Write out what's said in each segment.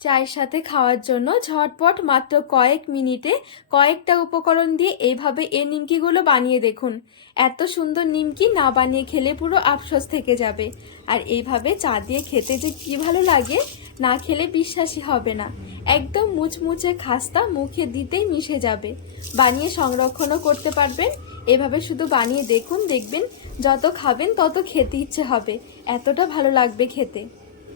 চায়ের সাথে খাওয়ার জন্য ঝটপট মাত্র কয়েক মিনিটে কয়েকটা উপকরণ দিয়ে এইভাবে এই নিমকিগুলো বানিয়ে দেখুন। এত সুন্দর নিমকি না বানিয়ে খেলে পুরো আফসোস থেকে যাবে। আর এইভাবে চা দিয়ে খেতে যে কী ভালো লাগে, না খেলে বিশ্বাসই হবে না। একদম মুচমুচে খাস্তা মুখে দিতেই মিশে যাবে। বানিয়ে সংরক্ষণও করতে পারবেন। এভাবে শুধু বানিয়ে দেখুন, দেখবেন, যত খাবেন তত খেতে ইচ্ছে হবে। এতটা ভালো লাগবে খেতে।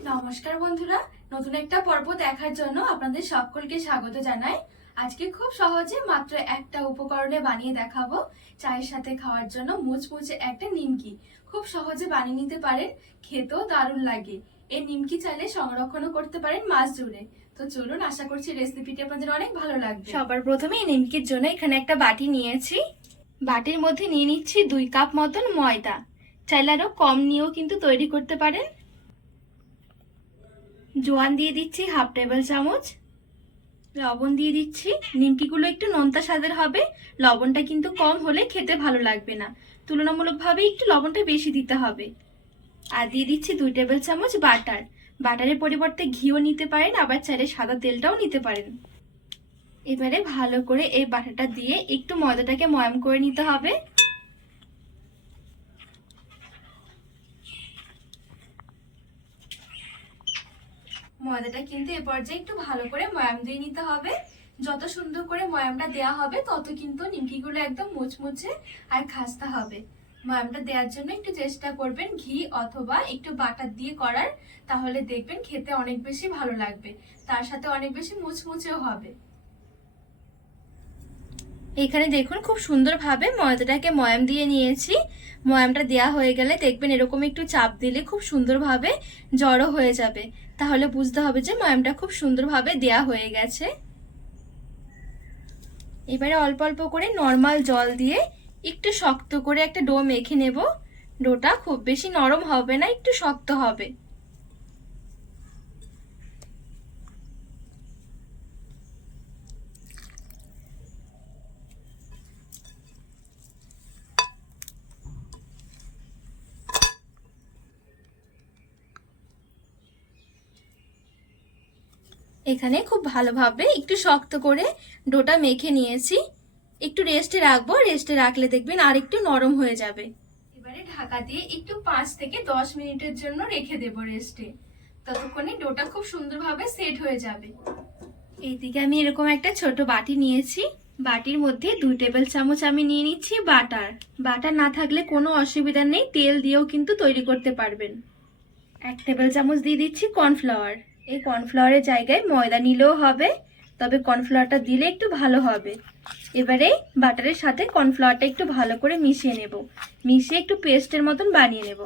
নমস্কার বন্ধুরা নতুন একটা পর্ব দেখার জন্য আপনাদের সকলকে স্বাগত জানাই। আজকে খুব সহজে মাত্র একটা উপকরণে বানিয়ে দেখাবো। চায়ের সাথে খাওয়ার জন্য মুচমুচে একটা নিমকি। খুব সহজে বানিয়ে নিতে পারেন, খেতেও দারুণ লাগে। এই নিমকি চাইলে সংরক্ষণও করতে পারেন মাস জুড়ে তো চলুন, আশা করছি রেসিপিটি আপনাদের অনেক ভালো লাগবে। সবার প্রথমে এই নিমকির জন্য এখানে একটা বাটি নিয়েছি। বাটির মধ্যে নিয়ে নিচ্ছি দুই কাপ মতন ময়দা। চাইলে আরও কম নিয়েও কিন্তু তৈরি করতে পারেন। জোয়ান দিয়ে দিচ্ছি হাফ টেবিল চামচ। লবণ দিয়ে দিচ্ছি। নিমকিগুলো একটু নোনতা স্বাদের হবে। লবণটা কিন্তু কম হলে খেতে ভালো লাগবে না। তুলনামূলকভাবে একটু লবণটা বেশি দিতে হবে। আর দিয়ে দিচ্ছি দুই টেবিল চামচ বাটার। বাটারের পরিবর্তে ঘিও নিতে পারেন, আবার চাইলে সাদা তেলটাও নিতে পারেন। এবারে ভালো করে এই বাটারটা দিয়ে একটু ময়দাটাকে ময়াম করে নিতে হবে। ময়দাটা কিন্তু এ পর্যায়ে একটু ভালো করে ময়াম দিয়ে নিতে হবে। যত সুন্দর করে ময়ামটা দেওয়া হবে, তত কিন্তু নিমকিগুলো একদম মুচমুচে আর খাস্তা হবে। ময়ামটা দেওয়ার জন্য একটু চেষ্টা করবেন ঘি অথবা একটু বাটার দিয়ে করার, তাহলে দেখবেন খেতে অনেক বেশি ভালো লাগবে। তার সাথে অনেক বেশি মুচমুচেও হবে। এখানে দেখুন খুব সুন্দরভাবে ময়দাটাকে ময়াম দিয়ে নিয়েছি। ময়ামটা দেওয়া হয়ে গেলে দেখবেন এরকম একটু চাপ দিলে খুব সুন্দরভাবে জড়ো হয়ে যাবে। তাহলে বুঝতে হবে যে ময়ামটা খুব সুন্দরভাবে দেয়া হয়ে গেছে। এবারে অল্প অল্প করে নর্মাল জল দিয়ে একটু শক্ত করে একটা ডো মেখে নেব। ডোটা খুব বেশি নরম হবে না, একটু শক্ত হবে। এখানে খুব ভালোভাবে একটু শক্ত করে ডোটা মেখে নিয়েছি। একটু রেস্টে রাখব, রেস্টে রাখলে দেখবেন আর একটু নরম হয়ে যাবে। এবারে ঢাকা দিয়ে একটু পাঁচ থেকে দশ মিনিটের জন্য রেখে দেবো রেস্টে। ততক্ষণে ডোটা খুব সুন্দরভাবে সেট হয়ে যাবে। এইদিকে আমি এরকম একটা ছোট বাটি নিয়েছি। বাটির মধ্যে দুই টেবিল চামচ আমি নিয়ে নিচ্ছি বাটার। বাটার না থাকলে কোনো অসুবিধা নেই, তেল দিয়েও কিন্তু তৈরি করতে পারবেন। এক টেবিল চামচ দিয়ে দিচ্ছি কর্নফ্লাওয়ার। এই কর্নফ্লাওয়ারের জায়গায় ময়দা নিলেও হবে, তবে কর্নফ্লাওয়ারটা দিলে একটু ভালো হবে। এবারে বাটারের সাথে কর্নফ্লাওয়ারটা একটু ভালো করে মিশিয়ে নেব। মিশিয়ে একটু পেস্টের মতন বানিয়ে নেব।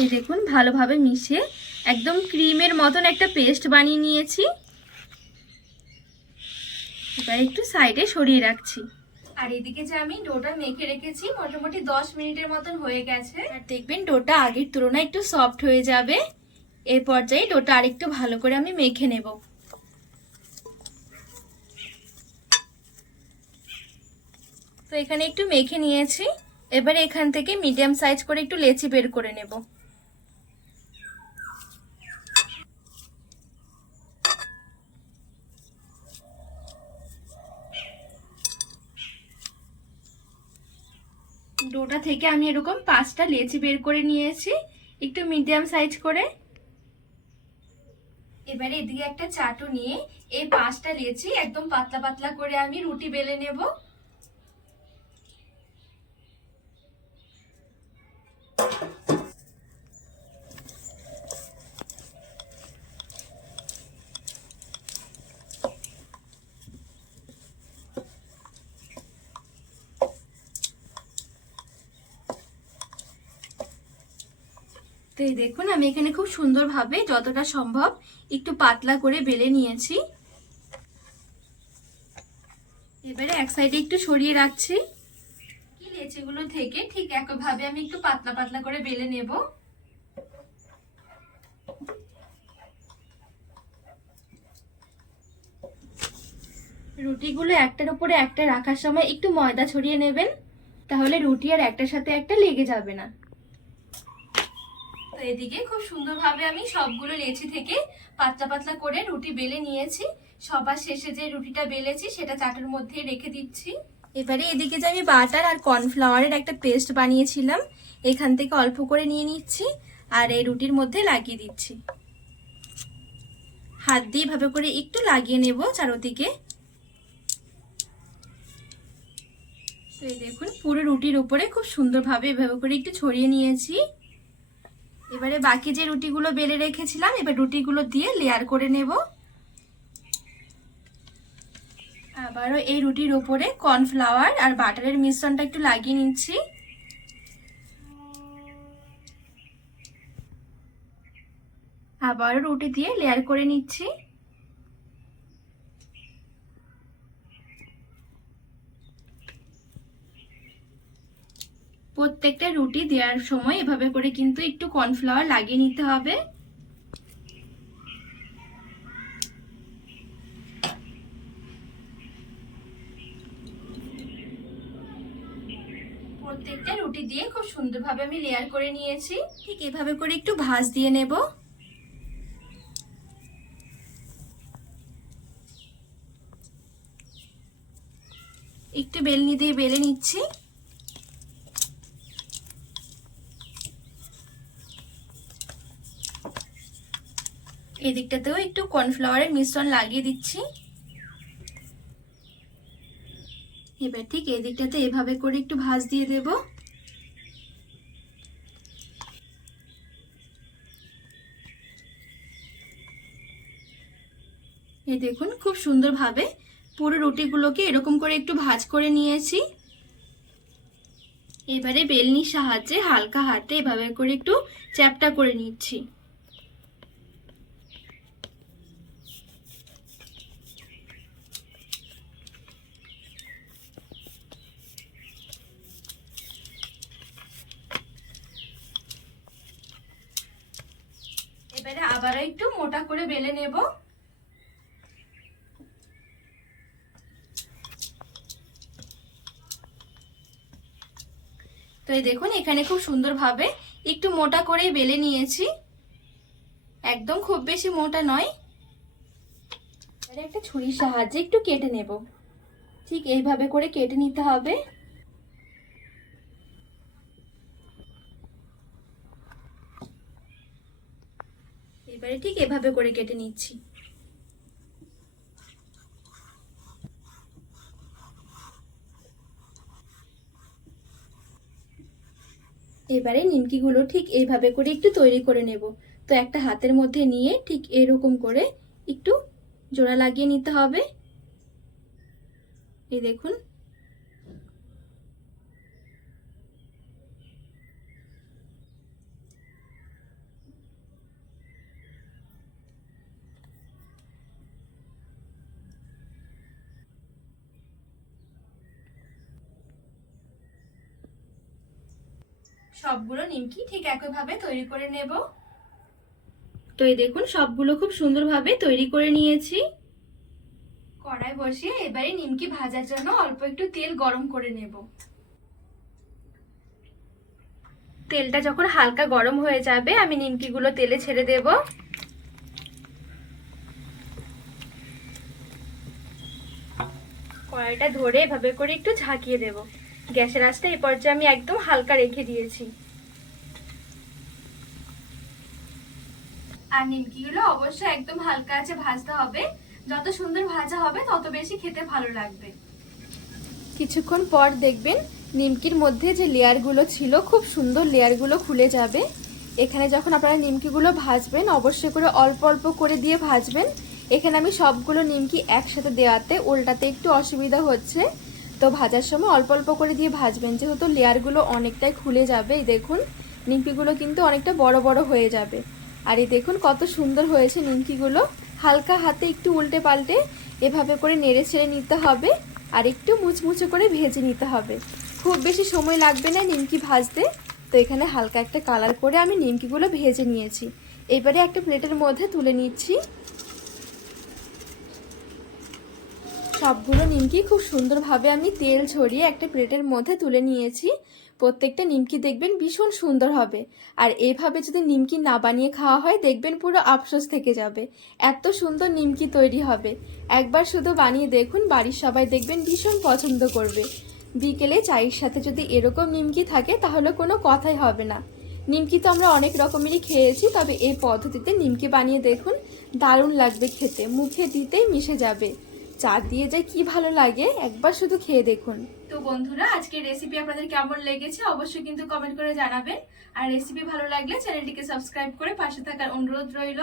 এই দেখুন, ভালোভাবে মিশিয়ে একদম ক্রিমের মতন একটা পেস্ট বানিয়ে নিয়েছি। এবার একটু সাইডে সরিয়ে রাখছি। আর এদিকে যে আমি ডোটা মেখে রেখেছি মোটামুটি দশ মিনিটের মতন হয়ে গেছে। আর দেখবেন ডোটা আগের তুলনায় একটু সফট হয়ে যাবে। এই পর্যায়ে ডোটা আরেকটু ভালো করে আমি মেখে নেব। তো এখানে একটু মেখে নিয়েছি। এবার এখান থেকে মিডিয়াম সাইজ করে একটু লেচি বের করে নেব। ডোটা থেকে আমি এরকম পাঁচটা লেচি বের করে নিয়েছি, একটু মিডিয়াম সাইজ করে। এবারে এদিকে একটা চাটু নিয়ে এই পাঁচটা লেচি একদম পাতলা পাতলা করে আমি রুটি বেলে নেব। তো এই দেখুন, আমি এখানে খুব সুন্দরভাবে যতটা সম্ভব একটু পাতলা করে বেলে নিয়েছি। এবারে এক সাইডে একটু সরিয়ে রাখছি। কি লেচিগুলো থেকে ঠিক একইভাবে আমি একটু পাতলা পাতলা করে বেলে নেব। রুটিগুলো একটার উপরে একটা রাখার সময় একটু ময়দা ছড়িয়ে নেবেন, তাহলে রুটি আর একটার সাথে একটা লেগে যাবে না। তো এদিকে খুব সুন্দরভাবে আমি সবগুলো লেচি থেকে পাতলা পাতলা করে রুটি বেলে নিয়েছি। সবার শেষে যে রুটিটা বেলেছি সেটা চাটের মধ্যে রেখে দিচ্ছি। এবারে এদিকে যে আমি বাটার আর কর্নফ্লাওয়ারের একটা পেস্ট বানিয়েছিলাম, এখান থেকে অল্প করে নিয়ে নিচ্ছি আর এই রুটির মধ্যে লাগিয়ে দিচ্ছি। হাত দিয়ে ভাবে করে একটু লাগিয়ে নেব চারোদিকে। তো দেখুন, পুরো রুটির উপরে খুব সুন্দরভাবে এভাবে করে একটু ছড়িয়ে নিয়েছি। এবারে বাকি যে রুটিগুলো বেলে রেখেছিলাম, এবার রুটিগুলো দিয়ে লেয়ার করে নেব। আবারও এই রুটির ওপরে কর্নফ্লাওয়ার আর বাটারের মিশ্রণটা একটু লাগিয়ে নিচ্ছি। আবারও রুটি দিয়ে লেয়ার করে নিচ্ছি। প্রত্যেকটা রুটি দেওয়ার সময় এভাবে করে কিন্তু একটু কর্নফ্লাওয়ার লাগিয়ে নিতে হবে। প্রত্যেকটা রুটি দিয়ে খুব সুন্দরভাবে আমি লেয়ার করে নিয়েছি। ঠিক এভাবে করে একটু ভাজ দিয়ে নেব। একটু বেলনি দিয়ে বেলে নিচ্ছি। এদিকটাতেও একটু কর্নফ্লাওয়ারের মিশ্রণ লাগিয়ে দিচ্ছি। এবার ঠিক এদিকটাতে এভাবে করে একটু ভাজ দিয়ে দেব। এই দেখুন, খুব সুন্দরভাবে পুরো রুটিগুলোকে এরকম করে একটু ভাজ করে নিয়েছি। এবারে বেলনির সাহায্যে হালকা হাতে এভাবে করে একটু চ্যাপটা করে নিচ্ছি। এবারে আবারও একটু মোটা করে বেলে নেব। তো এই দেখুন, এখানে খুব সুন্দরভাবে একটু মোটা করে বেলে নিয়েছি। একদম খুব বেশি মোটা নয়। একটা ছুরির সাহায্যে একটু কেটে নেব। ঠিক এইভাবে করে কেটে নিতে হবে এবারে ঠিক এভাবে করে কেটে নিচ্ছি। এবারে নিমকিগুলো ঠিক এইভাবে করে একটু তৈরি করে নেব। তো একটা হাতের মধ্যে নিয়ে ঠিক এরকম করে একটু জোড়া লাগিয়ে নিতে হবে। এই দেখুন সবগুলো নিমকি ঠিক একইভাবে তৈরি করে নেব। তো এই দেখুন সবগুলো খুব সুন্দরভাবে তৈরি করে নিয়েছি। কড়াই বসিয়ে এবারে নিমকি ভাজার জন্য অল্প একটু তেল গরম করে নেব। তেলটা যখন হালকা গরম হয়ে যাবে আমি নিমকিগুলো তেলে ছেড়ে দেব। কড়াইটা ধরে এভাবে করে একটু ঝাঁকিয়ে দেব। গ্যাসের আঁচটা এই পর্যায়ে আমি একদম হালকা রেখে দিয়েছি। আর নিমকিগুলো অবশ্যই একদম হালকা আছে ভাজতে হবে। যত সুন্দর ভাজা হবে তত বেশি খেতে ভালো লাগবে। কিছুক্ষণ পর দেখবেন নিমকির মধ্যে যে লেয়ারগুলো ছিল খুব সুন্দর লেয়ারগুলো খুলে যাবে। এখানে যখন আপনারা নিমকিগুলো ভাজবেন অবশ্যই করে অল্প অল্প করে দিয়ে ভাজবেন। এখানে আমি সবগুলো নিমকি একসাথে দেওয়াতে উল্টাতে একটু অসুবিধা হচ্ছে। তো ভাজার সময় অল্প অল্প করে দিয়ে ভাজবেন। যেহেতু লেয়ারগুলো অনেকটাই খুলে যাবে, এই দেখুন, নিমকিগুলো কিন্তু অনেকটা বড় বড় হয়ে যাবে। আর এই দেখুন কত সুন্দর হয়েছে নিমকিগুলো। হালকা হাতে একটু উল্টে পাল্টে এভাবে করে নেড়ে ছেড়ে নিতে হবে আর একটু মুচমুচে করে ভেজে নিতে হবে। খুব বেশি সময় লাগবে না নিমকি ভাজতে। তো এখানে হালকা একটা কালার করে আমি নিমকিগুলো ভেজে নিয়েছি। এবারে একটা প্লেটের মধ্যে তুলে নিচ্ছি। সবগুলো নিমকি খুব সুন্দরভাবে আমি তেল ছড়িয়ে একটা প্লেটের মধ্যে তুলে নিয়েছি। প্রত্যেকটা নিমকি দেখবেন ভীষণ সুন্দর হবে। আর এইভাবে যদি নিমকি না বানিয়ে খাওয়া হয়, দেখবেন পুরো আফসোস থেকে যাবে। এত সুন্দর নিমকি তৈরি হবে। একবার শুধু বানিয়ে দেখুন, বাড়ির সবাই দেখবেন ভীষণ পছন্দ করবে। বিকেলে চায়ের সাথে যদি এরকম নিমকি থাকে, তাহলে কোনো কথাই হবে না। নিমকি তো আমরা অনেক রকমেরই খেয়েছি, তবে এই পদ্ধতিতে নিমকি বানিয়ে দেখুন, দারুণ লাগবে খেতে। মুখে দিতেই মিশে যাবে। চা দিয়ে যে কি ভালো লাগে, একবার শুধু খেয়ে দেখুন। তো বন্ধুরা আজকে রেসিপি আপনাদের কেমন লেগেছে অবশ্যই কিন্তু কমেন্ট করে জানাবেন। আর রেসিপি ভালো লাগলে চ্যানেলটিকে সাবস্ক্রাইব করে পাশে থাকার অনুরোধ রইল।